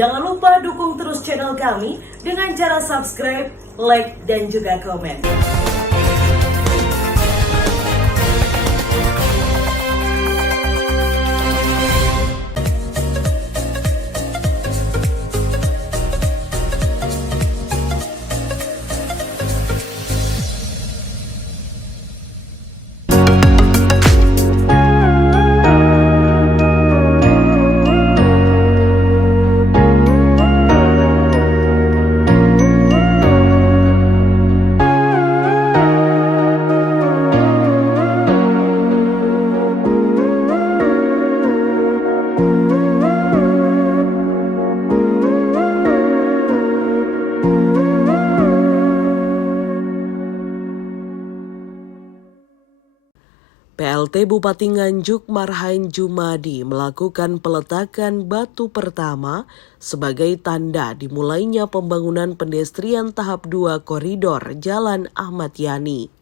Jangan lupa dukung terus channel kami dengan cara subscribe, like, dan juga komen. PLT Bupati Nganjuk Marhain Jumadi melakukan peletakan batu pertama sebagai tanda dimulainya pembangunan pedestrian tahap 2 koridor Jalan Ahmad Yani.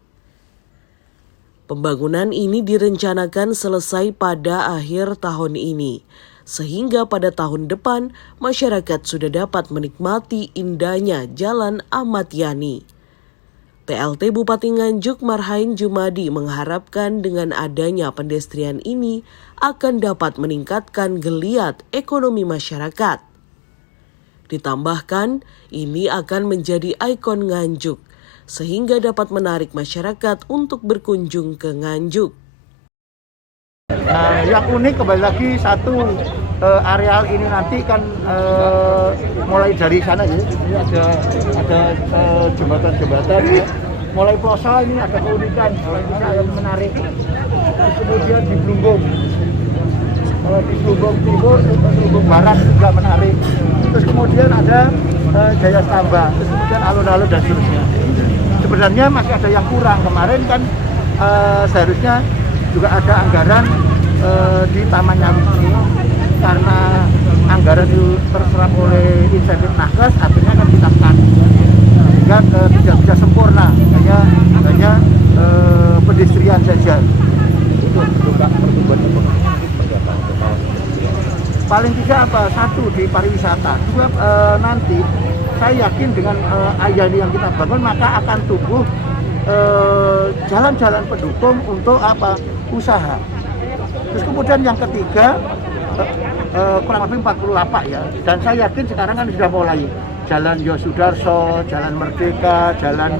Pembangunan ini direncanakan selesai pada akhir tahun ini, sehingga pada tahun depan masyarakat sudah dapat menikmati indahnya Jalan Ahmad Yani. PLT Bupati Nganjuk Marhain Jumadi mengharapkan dengan adanya pedestrian ini akan dapat meningkatkan geliat ekonomi masyarakat. Ditambahkan, ini akan menjadi ikon Nganjuk, sehingga dapat menarik masyarakat untuk berkunjung ke Nganjuk. Nah, yang unik kembali lagi satu areal ini nanti kan mulai dari sana ya, ini ada jembatan-jembatan ya. Mulai Plosa ini ada keunikan yang menarik. Terus kemudian di Blunggong, di Blunggong Timur, Blunggong Barat juga menarik. Terus kemudian ada Jaya Stamba, terus kemudian alun-alun dan seterusnya. Sebenarnya masih ada yang kurang. Kemarin kan seharusnya juga ada anggaran di Taman Nyawi ini, karena anggaran itu terserap oleh insentif nakes, akhirnya kan kita cut sehingga tidak bisa sempurna, hanya pedestrian saja. Itu pertumbuhan ekonomi paling tidak apa, satu di pariwisata, dua nanti saya yakin dengan Ayani yang kita bangun maka akan tumbuh jalan-jalan pendukung untuk apa, usaha. Terus kemudian yang ketiga kurang lebih 40 lapak ya, dan saya yakin sekarang kan sudah mulai Jalan Yosudarso, Jalan Merdeka, Jalan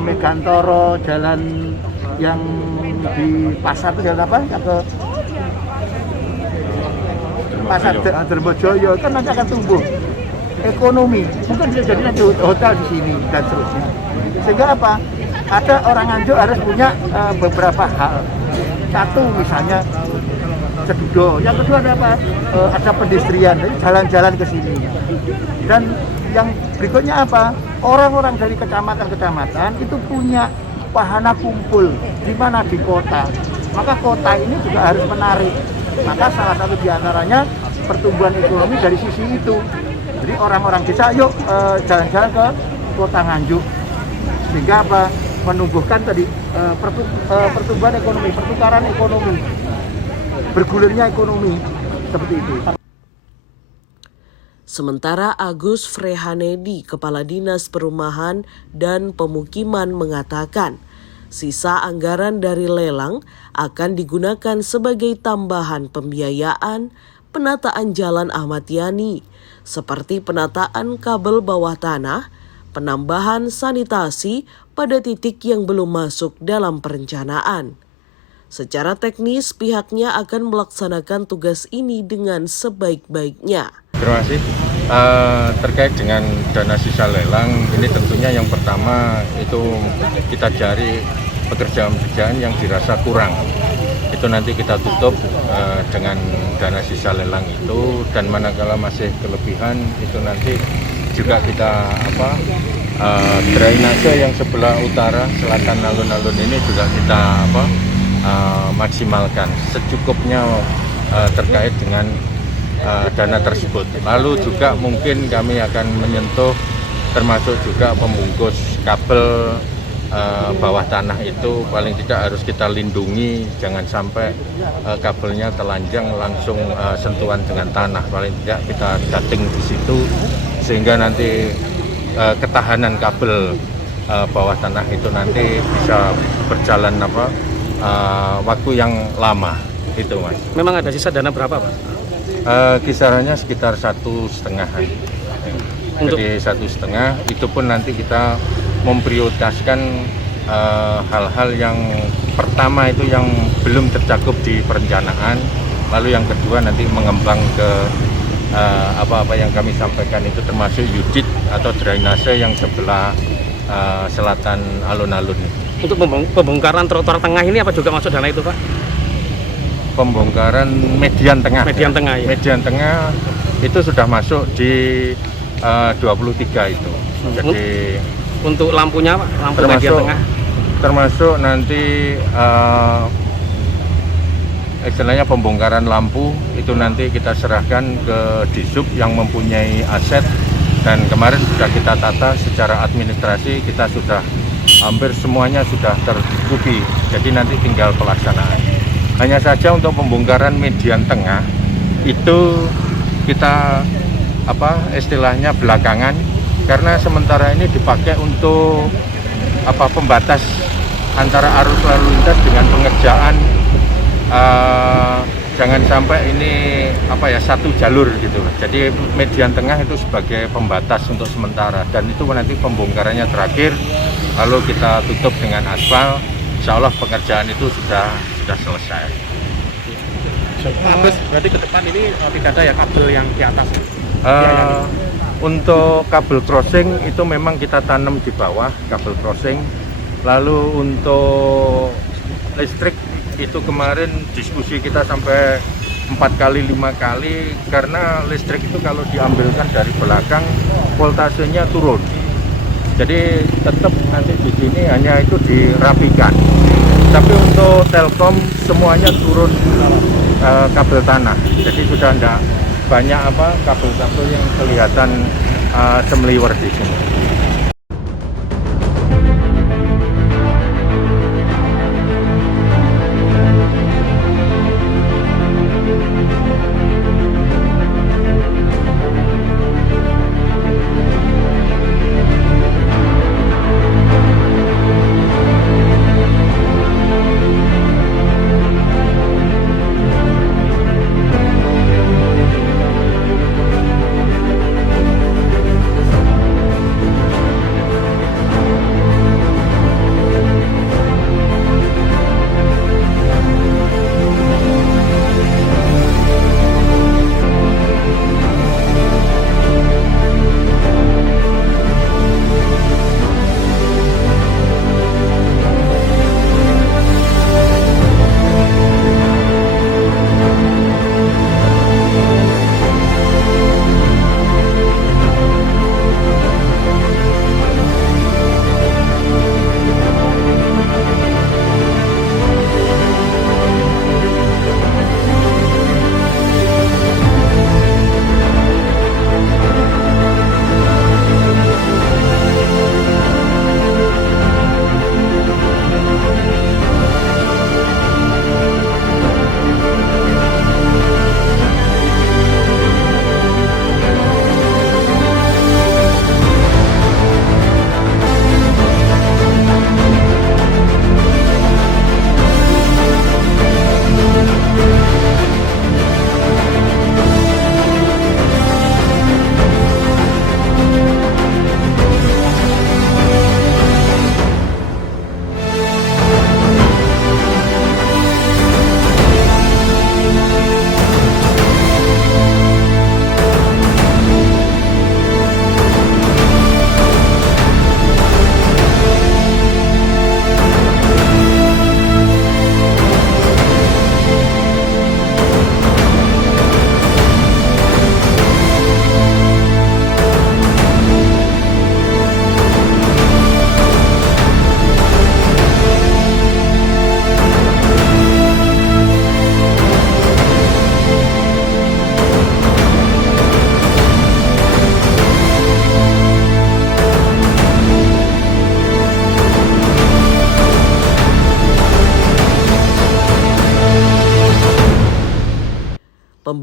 Megantoro, jalan yang di pasar itu jalan apa? Yang ke Pasar Dermojoyo kan nanti akan tumbuh ekonomi, mungkin bisa jadi nanti hotel di sini dan seterusnya. Sehingga apa? Ada orang Nganjuk harus punya beberapa hal. Satu misalnya Sedudo, yang kedua ada apa? Ada pedestrian, jalan-jalan ke sini. Dan yang berikutnya apa? Orang-orang dari kecamatan-kecamatan itu punya wahana kumpul di mana di kota. Maka kota ini juga harus menarik. Maka salah satu diantaranya pertumbuhan ekonomi dari sisi itu. Jadi orang-orang desa yuk jalan-jalan ke kota Nganjuk. Sehingga apa? Menumbuhkan tadi pertumbuhan ekonomi, pertukaran ekonomi, bergulirnya ekonomi seperti itu. Sementara Agus Frehanedi, Kepala Dinas Perumahan dan Pemukiman mengatakan, sisa anggaran dari lelang akan digunakan sebagai tambahan pembiayaan penataan Jalan Ahmad Yani, seperti penataan kabel bawah tanah, penambahan sanitasi pada titik yang belum masuk dalam perencanaan. Secara teknis, pihaknya akan melaksanakan tugas ini dengan sebaik-baiknya. Terima kasih. Terkait dengan dana sisa lelang, ini tentunya yang pertama itu kita cari pekerjaan-pekerjaan yang dirasa kurang. Itu nanti kita tutup dengan dana sisa lelang itu, dan manakala masih kelebihan itu nanti juga kita drainase yang sebelah utara selatan alun-alun ini juga kita maksimalkan secukupnya terkait dengan dana tersebut. Lalu juga mungkin kami akan menyentuh termasuk juga pembungkus kabel bawah tanah itu paling tidak harus kita lindungi, jangan sampai kabelnya telanjang langsung sentuhan dengan tanah. Paling tidak kita dating di situ sehingga nanti ketahanan kabel bawah tanah itu nanti bisa berjalan waktu yang lama itu, Mas. Memang ada sisa dana berapa, Pak? Kisarannya sekitar 1,5. Jadi 1,5 itu pun nanti kita memprioritaskan hal-hal yang pertama itu yang belum tercakup di perencanaan, lalu yang kedua nanti mengembang ke apa-apa yang kami sampaikan itu termasuk yudit atau drainase yang sebelah selatan alun-alun. Untuk pembongkaran trotoar tengah ini apa juga masuk dana itu, Pak? Pembongkaran median tengah. Median tengah, ya. Median tengah itu sudah masuk di 23 itu. Jadi untuk lampunya, Pak, lampu median tengah. Termasuk nanti istilahnya pembongkaran lampu itu nanti kita serahkan ke Disub yang mempunyai aset, dan kemarin sudah kita tata secara administrasi, kita sudah hampir semuanya sudah tercukupi. Jadi nanti tinggal pelaksanaan. Hanya saja untuk pembongkaran median tengah itu kita istilahnya belakangan, karena sementara ini dipakai untuk pembatas antara arus lalu lintas dengan pengerjaan jangan sampai ini satu jalur gitu. Jadi median tengah itu sebagai pembatas untuk sementara, dan itu nanti pembongkarannya terakhir lalu kita tutup dengan aspal. Insya Allah pekerjaan itu sudah selesai. Terus berarti ke depan ini tidak ada ya kabel yang di atas? Untuk kabel crossing itu memang kita tanam di bawah kabel crossing. Lalu untuk listrik itu kemarin diskusi kita sampai 4 kali 5 kali, karena listrik itu kalau diambilkan dari belakang voltasenya turun. Jadi tetap nanti di sini hanya itu dirapikan. Tapi untuk Telkom semuanya turun kabel tanah. Jadi sudah tidak banyak kabel-kabel yang kelihatan semeliwer di sini.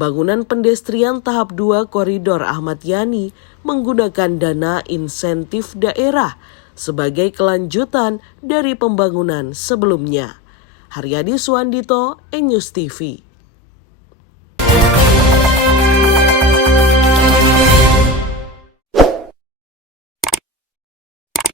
pembangunan pedestrian tahap 2 koridor Ahmad Yani menggunakan dana insentif daerah sebagai kelanjutan dari pembangunan sebelumnya. Haryadi Suwandito, ENews TV.